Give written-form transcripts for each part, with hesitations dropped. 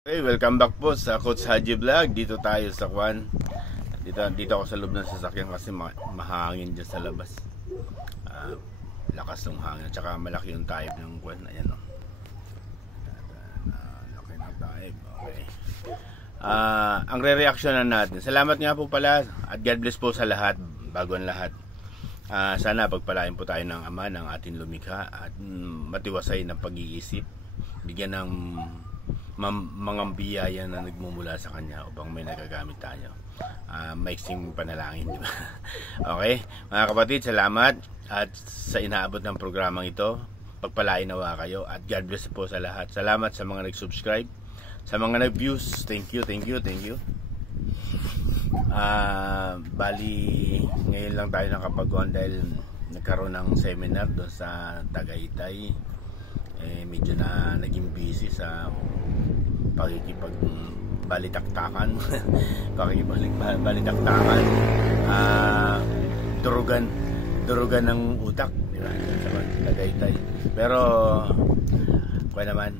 Okay, welcome back po sa Coach Haji Vlog. Dito tayo sa Kwan. Dito ako sa loob ng sasakyan kasi mahangin dyan sa labas. Lakas ng hangin. Tsaka malaki yung type ng Kwan. Ayan o. Laki ng type. Okay. Ang re-reactionan natin. Salamat nga po pala. At God bless po sa lahat. Bago ang lahat. Sana pagpalain po tayo ng Ama ng ating lumikha. At matiwasay ng pag-iisip. Bigyan ng mga biyaya na nagmumula sa Kanya upang may nagagamit tayo. Maiksing panalangin, di ba? Okay, mga kapatid, salamat at sa inaabot ng programang ito, pagpalain nawa kayo at God bless po sa lahat. Salamat sa mga nag-subscribe, sa mga nag-views. Thank you. Bali, ngayon lang tayo nakapag-on dahil nagkaroon ng seminar doon sa Tagaytay. Medyo na naging busy sa pakikipag-balitaktakan balitaktakan, durugan ng utak, di ba? Sa Tagaytay. Pero kaya naman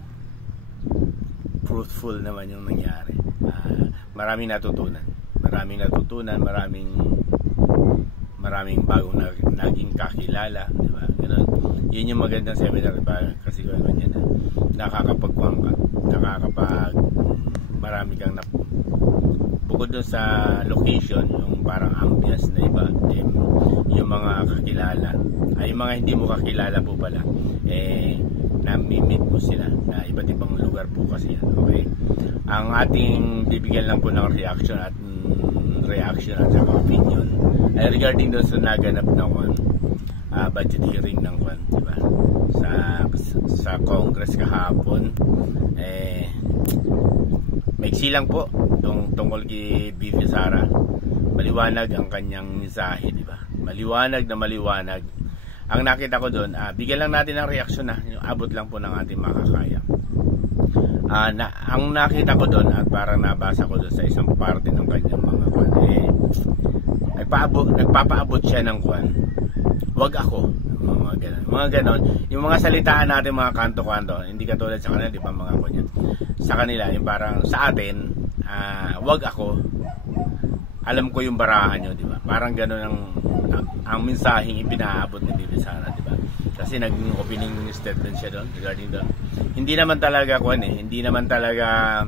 fruitful naman yung nangyari. Maraming natutunan, maraming bagong naging kakilala, di ba? Ganun. Yun yung magandang seminar, diba? Kasi kung ano yan, nakakapagkuhan ka, marami kang bukod dun sa location, yung parang ambience na iba, yung mga kakilala, yung mga hindi mo kakilala po pala, nami-meet mo sila na iba't ibang lugar po kasi yan. Okay, ang ating bibigyan lang po ng reaction at saka opinion ay regarding doon sa naganap na budget hearing ng diba? sa Congress kahapon. Maiksi lang po tungkol kay Bibi Sara. Maliwanag ang kanyang mensahe, diba? Maliwanag. Ang nakita ko doon, bigyan lang natin ng reaksyon yung abot lang po ng ating makakaya. Ang nakita ko doon at parang nabasa ko doon sa isang parte ng kanyang mga nagpapaabot siya ng wag ako, mga ganon, yung mga salitaan natin, mga kanto-kanto, hindi katulad sa kanila, di ba, mga kanyan sa kanila, yung parang sa atin, wag ako, alam ko yung barahan nyo, di ba, parang ganon ang mensaheng ipinaabot ni Bibi Sara, di ba, kasi nag-opening statement siya doon regarding doon. Hindi naman talaga hindi naman talaga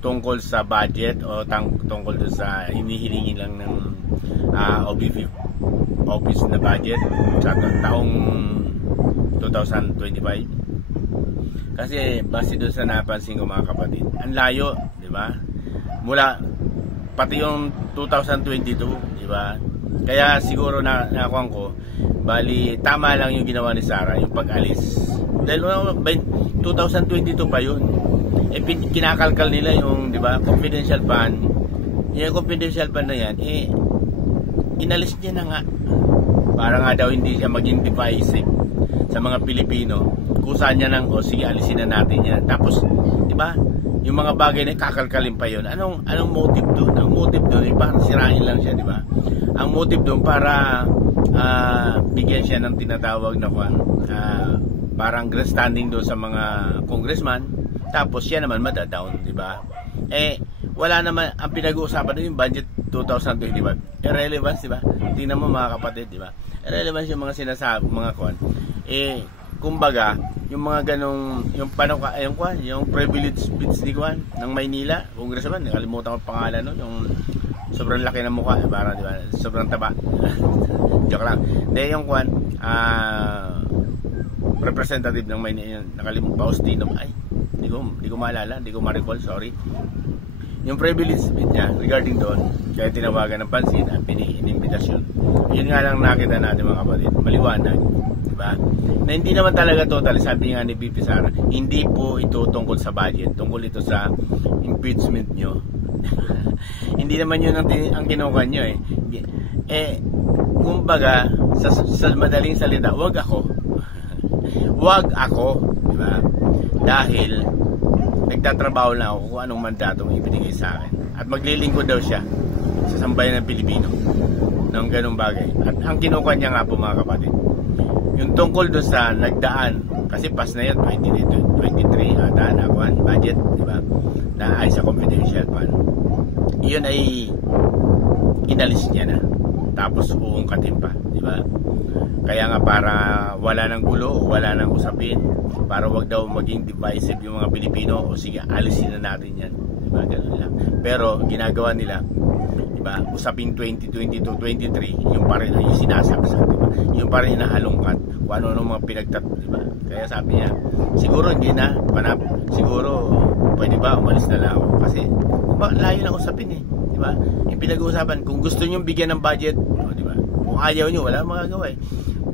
tungkol sa budget o tungkol doon sa hinihilingi lang ng OBV office na budget sa taong 2025. Kasi base doon sa napansin ko, mga kapatid, ang layo, di ba? Mula pati yung 2022, di ba? Kaya siguro nakuha ko, bali tama lang yung ginawa ni Sara, yung pag-alis. Dahil 2022 pa yun. Kinakalkal nila yung, di ba, confidential fund. Yung confidential fund na yan, inalis niya na nga. Para nga daw hindi siya maging divisive sa mga Pilipino. Kusa niya nang, sige, alisin na natin yan. Tapos, di ba, yung mga bagay na kakalkalin pa yun. Anong motive doon? Ang motive doon, parang sirain lang siya, di ba? Ang motive doon para bigyan siya ng tinatawag na parang grandstanding doon sa mga congressman. Tapos siya naman madadown, di ba? Wala naman, ang pinag-uusapan doon yung budget 2025. Irrelevance, di ba? Tingnan mo, mga kapatid, di ba? Irrelevance yung mga sinasabi, mga kumbaga, yung mga ganong, yung privilege speech ni ng Maynila, congressman, nakalimutan ko pangalan no, yung sobrang laki ng mukha, parang, di ba? Sobrang taba. Joke lang. Hindi, yung representative ng Maynila, nakalimutan, Faustino, hindi ko maalala, hindi ko ma-recall, sorry. Yung privilege speech niya regarding doon, kaya tinawagan ng pansin at inimbitasyon. Yun nga lang nakita natin, mga kapatid, maliwanag, diba? Na hindi naman talaga total, sabi nga ni Bibi Sara, hindi po ito tungkol sa budget, tungkol ito sa impeachment nyo. Hindi naman yun ang kinuha nyo kumbaga, sa madaling salita, wag ako, diba? Dahil nagtatrabaho lang ako kung anong mandatong ibinigay sa akin. At maglilingkod daw siya sa sambayan ng Pilipino ng ganong bagay. At ang kinukuha niya nga po, mga kapatid, yung tungkol doon sa nagdaan Kasi pas na yun, 2023 ata na kuhan, budget, di ba? na ay sa confidential fund. Yun ay inalis niya na. Tapos uungkatin pa, di ba? Kaya nga para wala nang gulo, wala nang usapin, para wag daw maging divisive yung mga Pilipino, o sige, alisin na natin yan. Di ba? Ganun lang. Pero ginagawa nila, di ba? Usaping 2022-23, yung pa rin yung sinasaksak, di ba? Yung pa rin nahalungkat kung ano mga pinagtatapos, di ba? Kaya sabi niya, siguro hindi na, siguro pwede ba umalis na lang ako? Kasi layo na usapin eh. Diba? Yung pinag-uusapan, kung gusto nyo bigyan ng budget, di ba? Kung ayaw nyo, wala magagawa eh.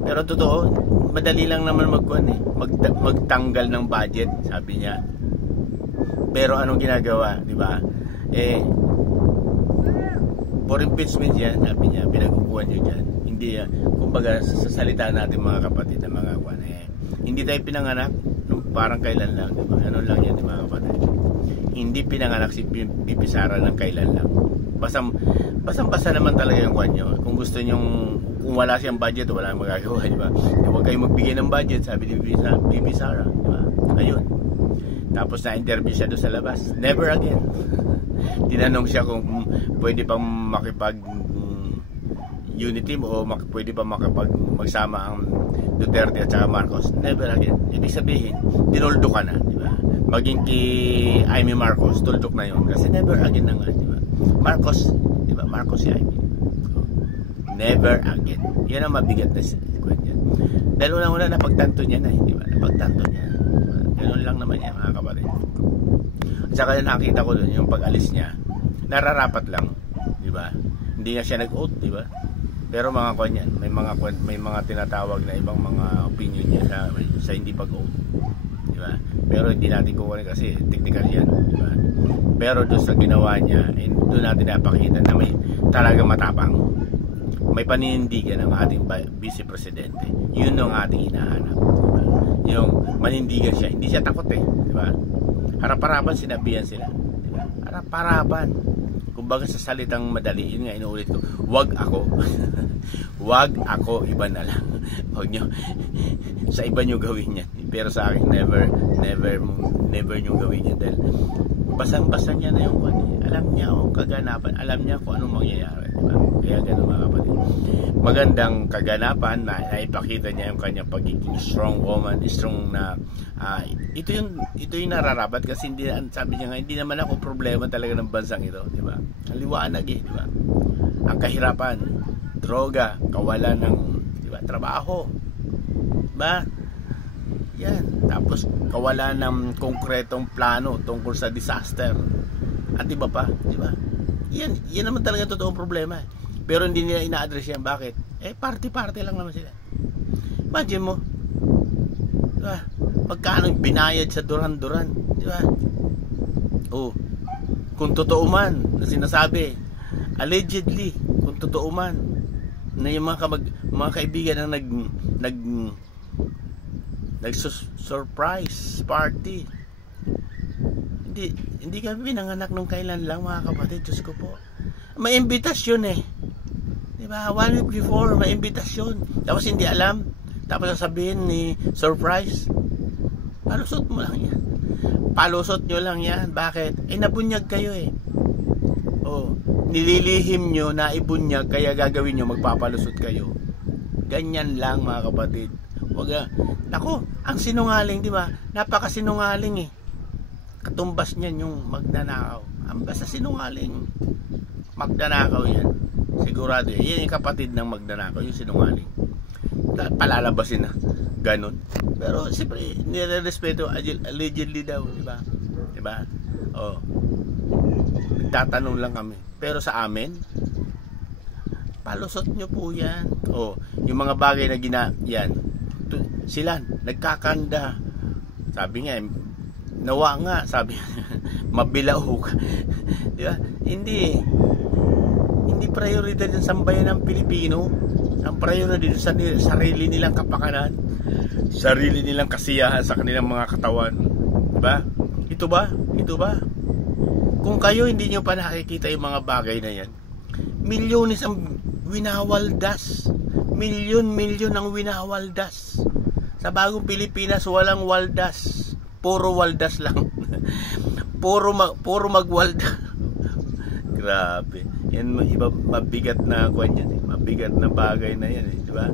Pero totoo, madali lang naman magtanggal ng budget, sabi niya. Pero anong ginagawa, di ba? For impeachment yan, sabi niya, pinag-upuan nyo dyan. Hindi yan. Kumbaga, sa salita natin mga kapatid na mga kwan, hindi tayo pinanganak, parang kailan lang, di ba? Ano lang yan, mga kapatid? Hindi pinanganak si Pipi Sara ng kailan lang. Basang-basa naman talaga yung kwan nyo. Kung gusto nyong, kung wala siyang budget, wala nang magagawa, di ba? Huwag kayong magbigay ng budget, sabi ni Pipi Sara, di ba? Ayun. Tapos na-interview siya doon sa labas. Never again. Tinanong siya kung pwede pang makipag unity o pwede pa magsama ang Duterte at saka Marcos. Never again. Ibig sabihin, tinuldo ka na, di ba? Maging kay Amy Marcos, tuldok na yun. Kasi never again na nga, di ba? Marcos, di ba? Marcos si Amy. So, never again. Yan ang mabigat na yan. Dahil unang-una napagtanto niya na, di ba? Napagtanto niya. Diba? Ganun lang naman yan, mga kapatid. At saka nakita ko doon, yung pag-alis niya, nararapat lang, di ba? Hindi nga siya nag-oath, di ba? Pero mga kwan yan, may mga tinatawag na ibang mga opinion niya sa hindi pag-oath, di ba? Pero hindi natin kukunin kasi technical yan, di ba? Pero doon sa ginawa niya, doon natin napakita na may talagang matapang, may paninindigan ng ating vice presidente. Yun ang ating hinahanap, diba? Yung manindigan siya, hindi siya takot eh, di ba? Harap-harapan sinabihan sila, diba? Harap-harapan. Kumbaga sa salitang madali, yun nga inuulit ko, wag ako. Wag ako, iba na lang. Wag nyo, sa iba nyo gawin yan. Pero sa akin, never nyo gawin yan. Dahil basang-basa niya na yung kwan. Alam niya ang kaganapan, alam niya kung anong mangyayari. Diba? Kaya gano'n mga kapatid. Magandang kaganapan na ipakita niya yung kanyang pagiging strong woman, strong na ito yung nararapat kasi hindi, sabi niya nga, hindi naman ako problema talaga ng bansang ito, di ba? Ang liwanag eh, di ba? Ang kahirapan, droga, kawalan ng, di ba, trabaho, di ba? Yan, tapos kawalan ng konkretong plano tungkol sa disaster at iba pa, di ba? Yan naman talaga totoong problema. Pero hindi nila ina-address yan. Bakit? Party-party lang naman sila. Imagine mo, diba? Magkano binayad sa duran-duran, di ba? Oh, kung totoo man na sinasabi, allegedly, kung totoo man na yung mga kaibigan ang nag-surprise party, hindi kami pinanganak nung kailan lang, mga kapatid. Diyos ko po, may imbitasyon eh, diba? 1 week before may imbitasyon, tapos hindi alam, tapos sasabihin ni surprise. Palusot mo lang yan, palusot nyo lang yan. Bakit? Nabunyag kayo eh. Oh, nililihim nyo na ibunyag, kaya gagawin nyo, magpapalusot kayo. Ganyan lang, mga kapatid. Wag, nako, ang sinungaling, di ba? Napakasinungaling eh. Katumbas niyan yung magnanakaw. Ang basta sinungaling, magnanakaw yan. Sigurado yan. Yan yung kapatid ng magnanakaw, yung sinungaling. Palalabasin na ganun. Pero siyempre, nire-respeto, allegedly daw, di ba? Di ba? Oh. Nagtatanong lang kami. Pero sa amin, palusot nyo po yan. Oh, yung mga bagay na yan, sila nagkakanda. Sabi nga, nawa nga, sabi mabilaw ka. Di ba? Hindi prioridad yung sambayan ng Pilipino. Ang prioridad din sa sarili nilang kapakanan, sarili nilang kasiyahan sa kanilang mga katawan. Diba? Ito ba? Kung kayo hindi nyo pa nakikita yung mga bagay na yan, milyones ang winawaldas. Milyon ang winawaldas. Sa bagong Pilipinas, walang waldas. Puro waldas lang. puro magwalda. Grabe. Yan iba mabigat na kwan yan, eh. Mabigat na bagay na yan, eh, di ba?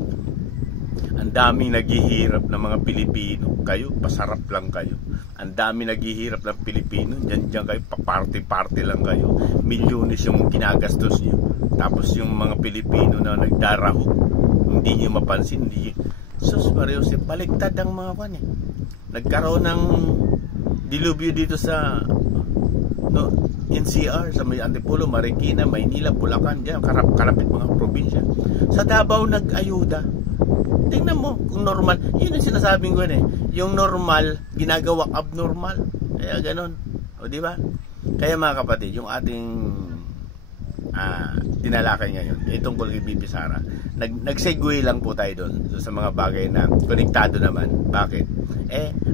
Ang daming naghihirap ng mga Pilipino. Kayo, pasarap lang kayo. Ang daming naghihirap ng Pilipino. Diyan kayo, pa-party-party lang kayo. Milyones yung ginagastos nyo. Tapos yung mga Pilipino na nagdarahog, hindi nyo mapansin. Sus, Mario, baliktad ang mga kwan, eh. Nagkaroon ng dilubyo dito sa NCR, sa may Antipolo, Marikina, Maynila, Bulacan, dyan, kalapit mga probinsya. Sa Davao nag-ayuda. Tingnan mo kung normal. Yun ang sinasabing ko eh. Yung normal, ginagawa abnormal. Kaya ganun. O di ba? Kaya mga kapatid, yung ating tinalakay ngayon, itong kay BP Sara, nag-segue lang po tayo doon sa mga bagay na konektado naman. Bakit?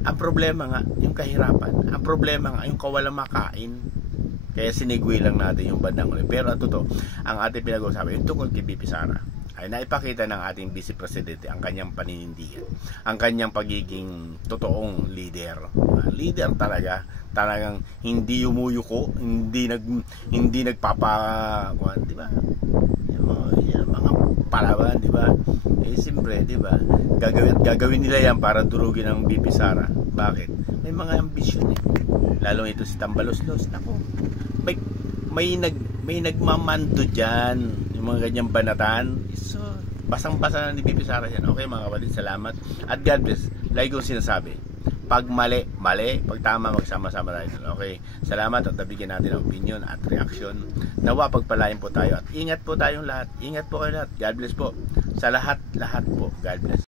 Ang problema nga, yung kahirapan. Ang problema nga, yung kawalang makain. Kaya sinigwi lang natin yung bandang ulit. Pero ang totoo, ang ating pinag-uusapan, yung tungkol kay BP Sara, ay naipakita ng ating Vice Presidente ang kanyang paninindigan, ang kanyang pagiging totoong leader. Leader talaga, talagang hindi umuyuko, hindi nagpapa, di ba? Yung mga palawan, di ba? Siyempre, di ba? Gagawin nila yan para durugin ang BP Sara. Bakit? May mga ambisyon eh. Lalo ito si Tambaloslos. Nako, may nagmamando diyan, yung mga ganyang banatan. So, basang-basa na ni BP Sara yan. Okay mga kapatid, salamat. At God bless. Lagi kong sinasabi, pag mali, pag tama, magsama-sama tayo. Okay, salamat at nabigyan natin ng opinion at reaction. Nawa pagpalain po tayo at ingat po tayong lahat. Ingat po kayo lahat. God bless po. Sa lahat po. God bless.